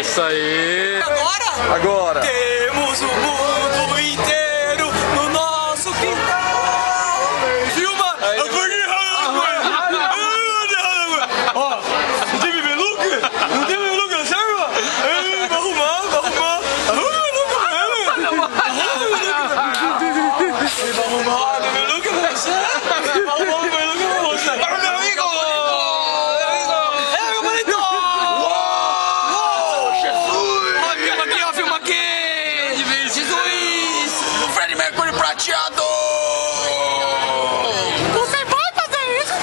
Isso aí. Agora. Temos o mundo inteiro no nosso quintal. Filma. Ó, não tem bebê Luca? Não tem bebê Luca, serve? Vai arrumar, vai arrumar. Ele vai arrumar, bebê Luca, vai você. Vai arrumar, bebê Luca, vai você. Para meu amigo. É, meu bonitão. Uou, Jesus. Filma aqui. Jesus. O Freddie Mercury prateado. Você vai fazer isso?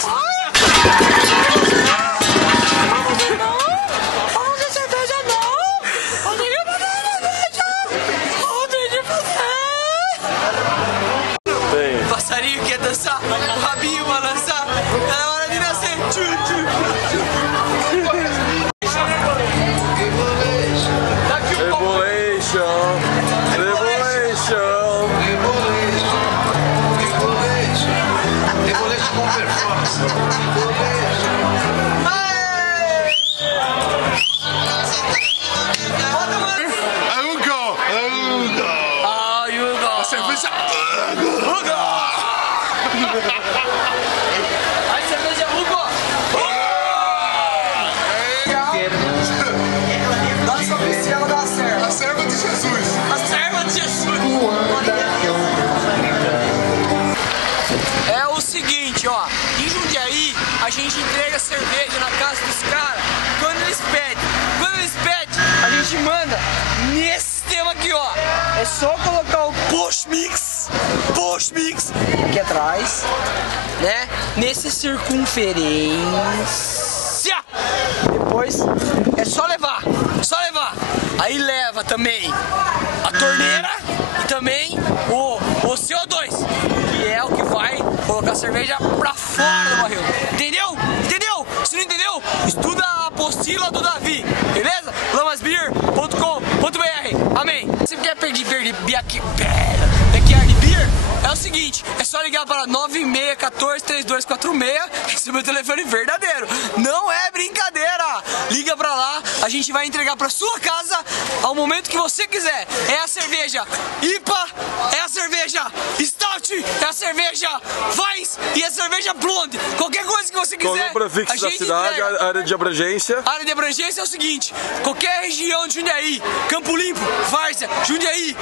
Passarinho quer dançar, o rabinho balançar, é hora de nascer. Rebolation, Rebolation. Rebolation com performance. Aí cerveja Hugo! Nossa oficial da serva! A serva de Jesus! A serva de Jesus! É o seguinte, ó, em Jundiaí a gente entrega cerveja na casa dos caras quando eles pedem. Quando eles pedem, a gente manda nesse sistema aqui, ó. É só colocar o Post Mix aqui atrás, né? Nesse circunferência. Depois é só levar, só levar. Aí leva também a torneira e também o CO2, que é o que vai colocar a cerveja pra fora do barril. Entendeu? Entendeu? Se não entendeu, estuda a apostila do Davi, beleza? lamasbeer.com.br. Amém. Se quer backyard beer, é o seguinte, é só ligar para 96143246, esse é o meu telefone verdadeiro. Não é brincadeira. Liga pra lá, a gente vai entregar pra sua casa ao momento que você quiser. É a cerveja IPA, é a cerveja Stout, é a cerveja Weiss e a cerveja Blonde. Qualquer coisa que você quiser, Qual é o prefixo da cidade, entrega. área de abrangência? A área de abrangência é o seguinte, qualquer região de Jundiaí, Campo Limpo, Várzea, Jundiaí,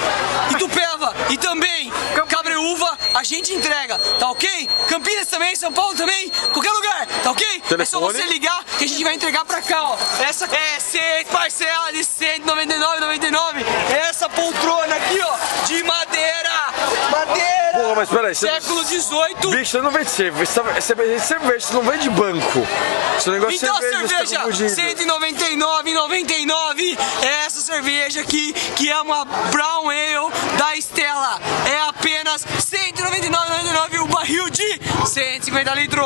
Itupeva e também Cabreúva, a gente entrega, tá ok? Campinas também, São Paulo também, qualquer lugar, tá ok? Telefone? É só você ligar que a gente vai entregar pra cá, ó. Essa é 6 parcelas de R$199,99. Essa poltrona aqui, ó, de madeira. Porra, mas peraí, Século XVIII. Bicho, você não vende cerveja, você vende cerveja, você não vende banco. Esse negócio Então a de cerveja, cerveja R$199,99 é essa cerveja aqui, que é uma Brown Ale da Stella. É apenas R$199,99 o barril de 150 litros.